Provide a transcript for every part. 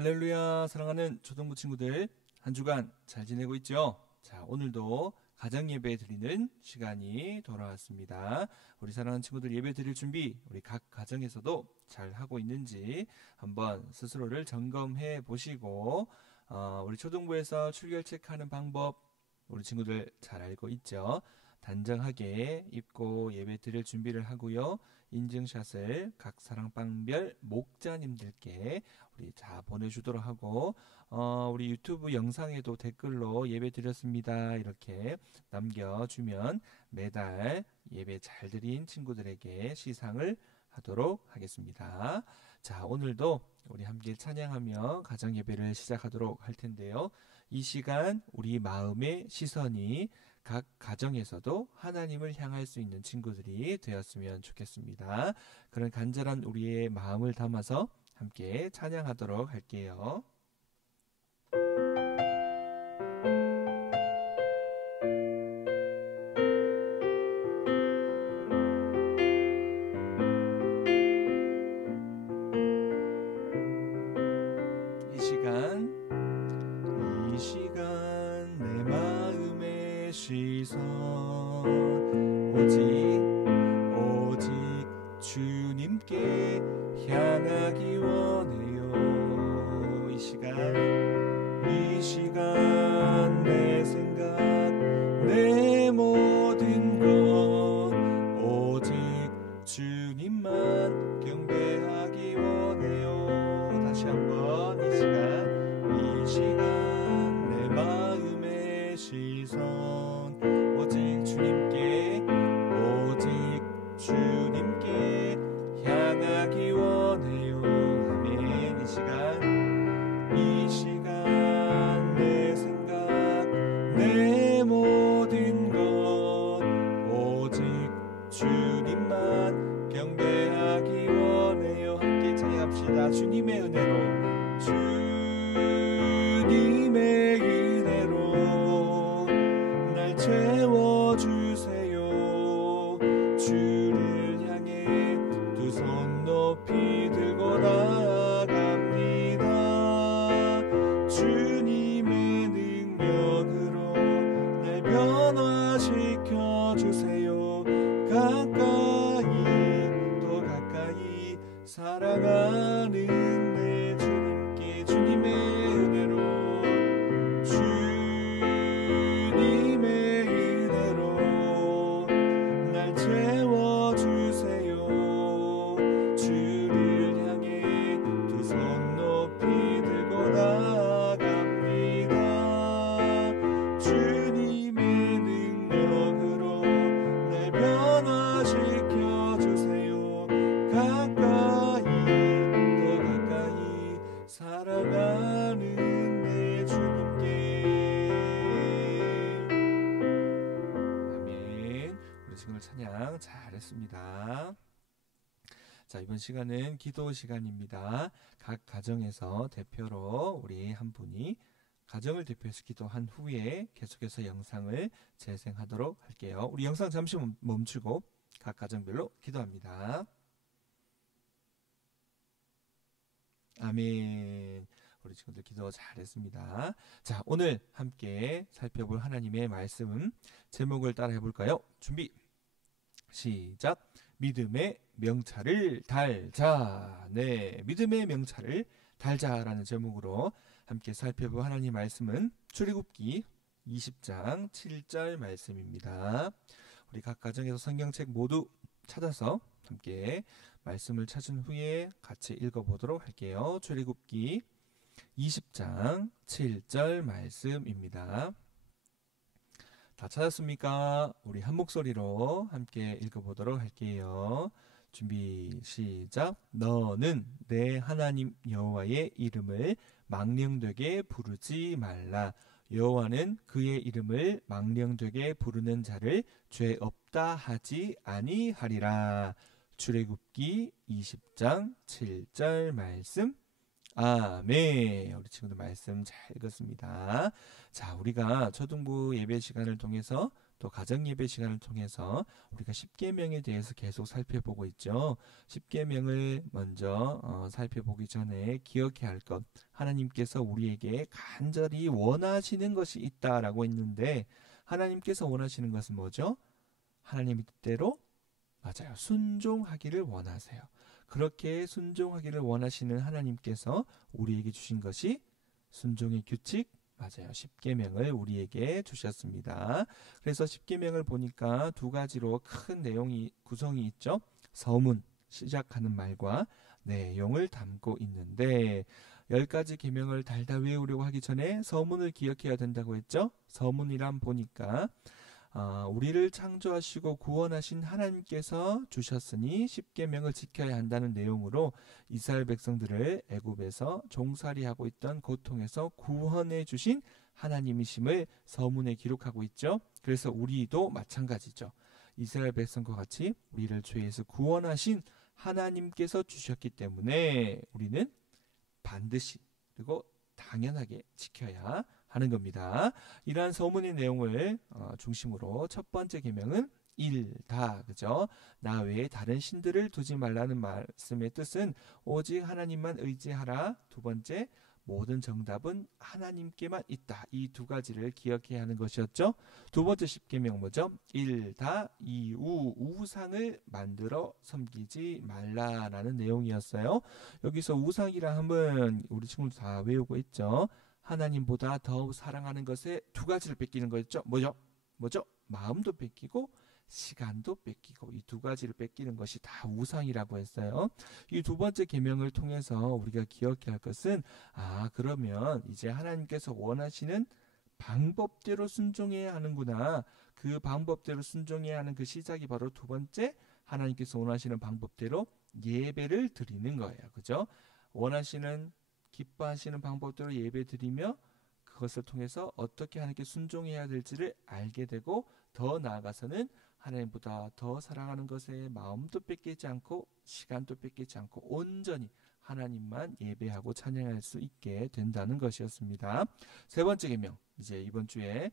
할렐루야. 사랑하는 초등부 친구들, 한 주간 잘 지내고 있죠? 자, 오늘도 가정 예배 드리는 시간이 돌아왔습니다. 우리 사랑하는 친구들, 예배 드릴 준비 우리 각 가정에서도 잘 하고 있는지 한번 스스로를 점검해 보시고, 우리 초등부에서 출결책하는 방법 우리 친구들 잘 알고 있죠? 단정하게 입고 예배 드릴 준비를 하고요. 인증샷을 각 사랑방별 목자님들께 우리 다 보내주도록 하고, 우리 유튜브 영상에도 댓글로 예배 드렸습니다 이렇게 남겨주면 매달 예배 잘 드린 친구들에게 시상을 하도록 하겠습니다. 자, 오늘도 우리 함께 찬양하며 가정 예배를 시작하도록 할 텐데요. 이 시간 우리 마음의 시선이 각 가정에서도 하나님을 향할 수 있는 친구들이 되었으면 좋겠습니다. 그런 간절한 우리의 마음을 담아서 함께 찬양하도록 할게요. 이 시간 내 마음의 시선 오직 주님께 향하기 원해요. 이 시간 내 생각 내 모든 것 오직 주님만 경배하기 원해요. 다시 한번 이 시간 내 마음의 시선 오직 주님께 향하기 원해요. 아멘. 이 시간 내 생각 내 모든 것 오직 주님만 경배하기 원해요. 함께 찬양합시다. 주님의 은혜로 날 채워주세요. 주를 향해 두 손 높이 들고 나갑니다. 주님의 능력으로 날 변화시켜주세요. 더 가까이 사랑하는 내 주님께 주님의 은혜로 날 채워주세요. 주를 향해 두 손 높이 들고 나갑니다. 주님의 능력으로 날 변화시켜주세요. 더 가까이 사랑하는 내 주님께. 아멘. 우리 친구들 찬양 잘했습니다. 자, 이번 시간은 기도 시간입니다. 각 가정에서 대표로 우리 한 분이 가정을 대표해서 기도한 후에 계속해서 영상을 재생하도록 할게요. 우리 영상 잠시 멈추고 각 가정별로 기도합니다. 아멘. 우리 친구들 기도 잘했습니다. 자, 오늘 함께 살펴볼 하나님의 말씀 제목을 따라 해볼까요? 준비 시작. 믿음의 명찰을 달자. 네, 믿음의 명찰을 달자라는 제목으로 함께 살펴볼 하나님 말씀은 출애굽기 20장 7절 말씀입니다. 우리 각 가정에서 성경책 모두 찾아서 함께 말씀을 찾은 후에 같이 읽어보도록 할게요. 출애굽기 20장 7절 말씀입니다. 다 찾았습니까? 우리 한 목소리로 함께 읽어보도록 할게요. 준비 시작. 너는 내 하나님 여호와의 이름을 망령되게 부르지 말라. 여호와는 그의 이름을 망령되게 부르는 자를 죄 없다 하지 아니하리라. 출애굽기 20장 7절 말씀. 아멘. 우리 친구들 말씀 잘 읽었습니다. 자, 우리가 초등부 예배 시간을 통해서 또 가정예배 시간을 통해서 우리가 십계명에 대해서 계속 살펴보고 있죠. 십계명을 먼저 살펴보기 전에 기억해야 할 것, 하나님께서 우리에게 간절히 원하시는 것이 있다라고 했는데 하나님께서 원하시는 것은 뭐죠? 하나님의 뜻대로 맞아요. 순종하기를 원하세요. 그렇게 순종하기를 원하시는 하나님께서 우리에게 주신 것이 순종의 규칙, 맞아요. 십계명을 우리에게 주셨습니다. 그래서 십계명을 보니까 두 가지로 큰 내용이 구성이 있죠. 서문, 시작하는 말과 내용을 담고 있는데 10가지 계명을 달달 외우려고 하기 전에 서문을 기억해야 된다고 했죠. 서문이란 보니까 우리를 창조하시고 구원하신 하나님께서 주셨으니 십계명을 지켜야 한다는 내용으로 이스라엘 백성들을 애굽에서 종살이하고 있던 고통에서 구원해 주신 하나님이심을 서문에 기록하고 있죠. 그래서 우리도 마찬가지죠. 이스라엘 백성과 같이 우리를 죄에서 구원하신 하나님께서 주셨기 때문에 우리는 반드시 그리고 당연하게 지켜야 하는 겁니다. 이러한 서문의 내용을 중심으로 첫 번째 계명은 일다, 그죠? 나 외에 다른 신들을 두지 말라는 말씀의 뜻은 오직 하나님만 의지하라. 두 번째, 모든 정답은 하나님께만 있다. 이 두 가지를 기억해야 하는 것이었죠. 두 번째 십계명 뭐죠? 일다, 이우, 우상을 만들어 섬기지 말라라는 내용이었어요. 여기서 우상이라 하면 우리 친구들 다 외우고 있죠. 하나님보다 더 사랑하는 것에 두 가지를 뺏기는 거였죠. 뭐죠? 마음도 뺏기고 시간도 뺏기고 이 두 가지를 뺏기는 것이 다 우상이라고 했어요. 이 두 번째 계명을 통해서 우리가 기억해야 할 것은 그러면 이제 하나님께서 원하시는 방법대로 순종해야 하는구나. 그 방법대로 순종해야 하는 그 시작이 바로 두 번째 하나님께서 원하시는 방법대로 예배를 드리는 거예요. 그죠? 원하시는 기뻐하시는 방법대로 예배 드리며 그것을 통해서 어떻게 하나님께 순종해야 될지를 알게 되고 더 나아가서는 하나님보다 더 사랑하는 것에 마음도 뺏기지 않고 시간도 뺏기지 않고 온전히 하나님만 예배하고 찬양할 수 있게 된다는 것이었습니다. 세 번째 계명, 이제 이번 주에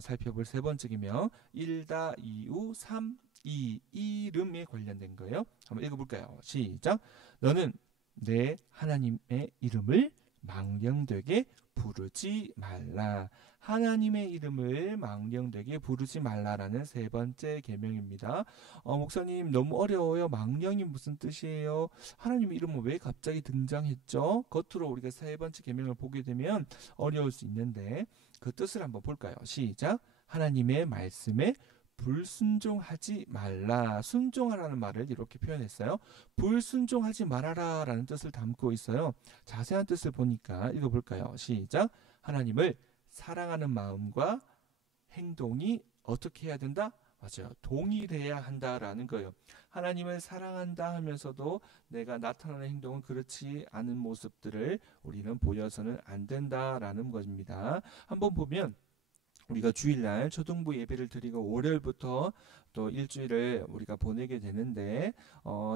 살펴볼 세 번째 계명, 일다, 이우, 삼, 이름에 관련된 거예요. 한번 읽어볼까요? 시작. 너는 내 하나님의 이름을 망령되게 부르지 말라. 하나님의 이름을 망령되게 부르지 말라라는 세 번째 계명입니다. 목사님 너무 어려워요. 망령이 무슨 뜻이에요? 하나님의 이름은 왜 갑자기 등장했죠? 겉으로 우리가 세 번째 계명을 보게 되면 어려울 수 있는데 그 뜻을 한번 볼까요? 시작. 하나님의 말씀에 불순종하지 말라. 순종하라는 말을 이렇게 표현했어요. 불순종하지 말아라 라는 뜻을 담고 있어요. 자세한 뜻을 보니까 읽어볼까요? 시작. 하나님을 사랑하는 마음과 행동이 어떻게 해야 된다? 맞아요. 동일해야 한다라는 거예요. 하나님을 사랑한다 하면서도 내가 나타나는 행동은 그렇지 않은 모습들을 우리는 보여서는 안 된다라는 것입니다. 한번 보면 우리가 주일날 초등부 예배를 드리고 월요일부터 또 일주일을 우리가 보내게 되는데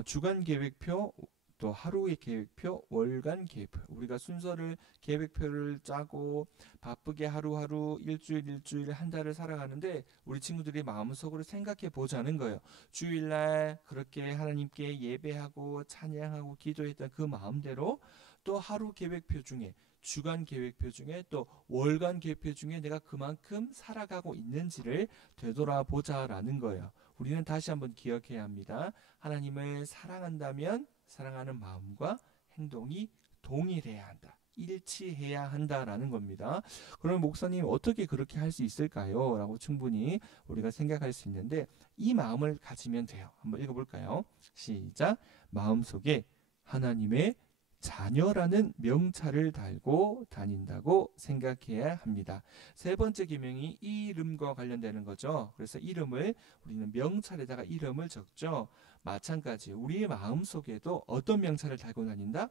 주간 계획표, 또 하루의 계획표, 월간 계획표, 우리가 순서를 계획표를 짜고 바쁘게 하루하루 일주일 한 달을 살아가는데 우리 친구들이 마음속으로 생각해 보자는 거예요. 주일날 그렇게 하나님께 예배하고 찬양하고 기도했던 그 마음대로 또 하루 계획표 중에 주간 계획표 중에 또 월간 계획표 중에 내가 그만큼 살아가고 있는지를 되돌아보자라는 거예요. 우리는 다시 한번 기억해야 합니다. 하나님을 사랑한다면 사랑하는 마음과 행동이 동일해야 한다. 일치해야 한다라는 겁니다. 그럼 목사님 어떻게 그렇게 할 수 있을까요? 라고 충분히 우리가 생각할 수 있는데 이 마음을 가지면 돼요. 한번 읽어볼까요? 시작. 마음속에 하나님의 자녀라는 명찰을 달고 다닌다고 생각해야 합니다. 세 번째 계명이 이름과 관련되는 거죠. 그래서 이름을 우리는 명찰에다가 이름을 적죠. 마찬가지 우리의 마음속에도 어떤 명찰을 달고 다닌다?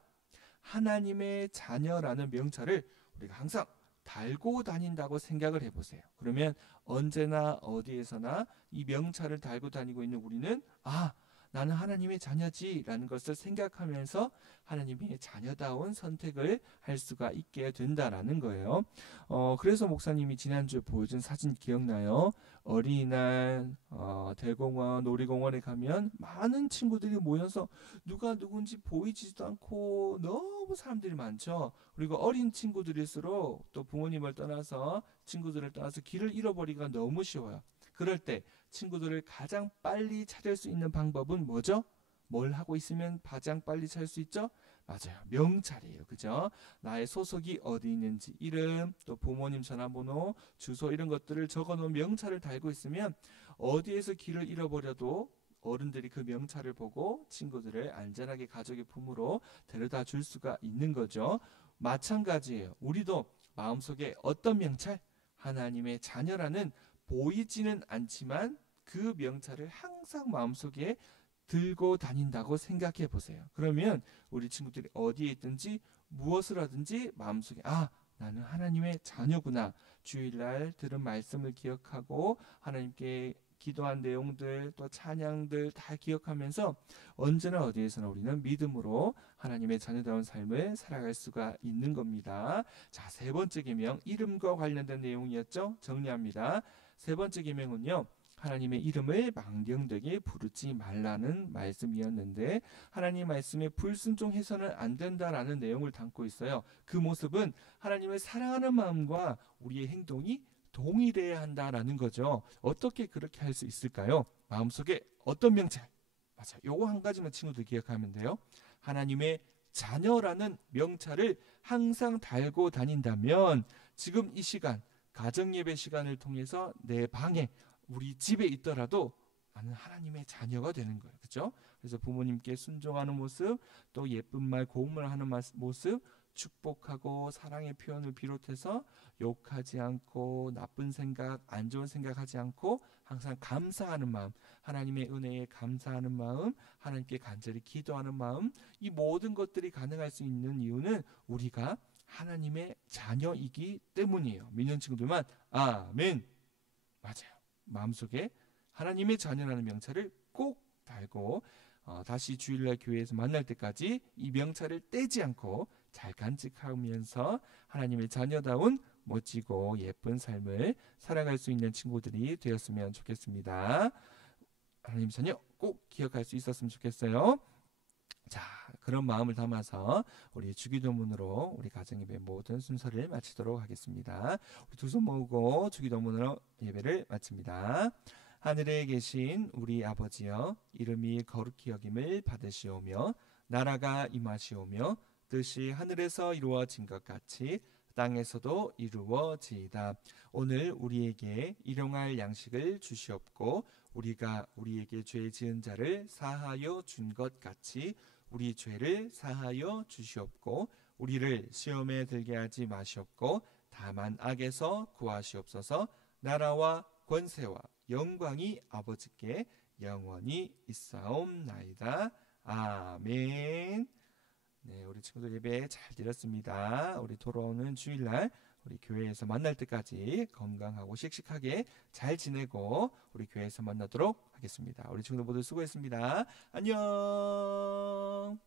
하나님의 자녀라는 명찰을 우리가 항상 달고 다닌다고 생각을 해보세요. 그러면 언제나 어디에서나 이 명찰을 달고 다니고 있는 우리는 나는 하나님의 자녀지라는 것을 생각하면서 하나님의 자녀다운 선택을 할 수가 있게 된다라는 거예요. 그래서 목사님이 지난주에 보여준 사진 기억나요? 어린이날 대공원, 놀이공원에 가면 많은 친구들이 모여서 누가 누군지 보이지도 않고 너무 사람들이 많죠. 그리고 어린 친구들일수록 또 부모님을 떠나서 친구들을 떠나서 길을 잃어버리기가 너무 쉬워요. 그럴 때 친구들을 가장 빨리 찾을 수 있는 방법은 뭐죠? 뭘 하고 있으면 가장 빨리 찾을 수 있죠? 맞아요. 명찰이에요. 그죠? 나의 소속이 어디 있는지, 이름, 또 부모님 전화번호, 주소 이런 것들을 적어놓은 명찰을 달고 있으면 어디에서 길을 잃어버려도 어른들이 그 명찰을 보고 친구들을 안전하게 가족의 품으로 데려다 줄 수가 있는 거죠. 마찬가지예요. 우리도 마음속에 어떤 명찰? 하나님의 자녀라는 보이지는 않지만 그 명찰을 항상 마음속에 들고 다닌다고 생각해 보세요. 그러면 우리 친구들이 어디에 있든지 무엇을 하든지 마음속에 나는 하나님의 자녀구나. 주일날 들은 말씀을 기억하고 하나님께 기도한 내용들 또 찬양들 다 기억하면서 언제나 어디에서나 우리는 믿음으로 하나님의 자녀다운 삶을 살아갈 수가 있는 겁니다. 자, 세 번째 계명, 이름과 관련된 내용이었죠. 정리합니다. 세 번째 계명은요, 하나님의 이름을 망령되게 부르지 말라는 말씀이었는데 하나님 말씀에 불순종해서는 안 된다라는 내용을 담고 있어요. 그 모습은 하나님을 사랑하는 마음과 우리의 행동이 동일해야 한다라는 거죠. 어떻게 그렇게 할 수 있을까요? 마음속에 어떤 명찰? 맞아요. 요거 한 가지만 친구들 기억하면 돼요. 하나님의 자녀라는 명찰을 항상 달고 다닌다면 지금 이 시간 가정예배 시간을 통해서 내 방에 우리 집에 있더라도 나는 하나님의 자녀가 되는 거예요. 그렇죠? 그래서 부모님께 순종하는 모습, 또 예쁜 말, 고운 말 하는 모습, 축복하고 사랑의 표현을 비롯해서 욕하지 않고 나쁜 생각, 안 좋은 생각하지 않고 항상 감사하는 마음, 하나님의 은혜에 감사하는 마음, 하나님께 간절히 기도하는 마음, 이 모든 것들이 가능할 수 있는 이유는 우리가 하나님의 자녀이기 때문이에요. 믿는 친구들만 아멘. 맞아요. 마음속에 하나님의 자녀라는 명찰을 꼭 달고 다시 주일날 교회에서 만날 때까지 이 명찰을 떼지 않고 잘 간직하면서 하나님의 자녀다운 멋지고 예쁜 삶을 살아갈 수 있는 친구들이 되었으면 좋겠습니다. 하나님 자녀 꼭 기억할 수 있었으면 좋겠어요. 자, 그런 마음을 담아서 우리 주기도문으로 우리 가정예배 모든 순서를 마치도록 하겠습니다. 우리 두 손 모으고 주기도문으로 예배를 마칩니다. 하늘에 계신 우리 아버지여, 이름이 거룩히 여김을 받으시오며 나라가 임하시오며 뜻이 하늘에서 이루어진 것 같이 땅에서도 이루어지이다. 오늘 우리에게 일용할 양식을 주시옵고 우리가 우리에게 죄 지은 자를 사하여 준 것 같이 우리 죄를 사하여 주시옵고 우리를 시험에 들게 하지 마시옵고 다만 악에서 구하시옵소서. 나라와 권세와 영광이 아버지께 영원히 있사옵나이다. 아멘. 네, 우리 친구들 예배 잘 드렸습니다. 우리 돌아오는 주일날 우리 교회에서 만날 때까지 건강하고 씩씩하게 잘 지내고 우리 교회에서 만나도록 하겠습니다. 우리 친구들 모두 수고했습니다. 안녕.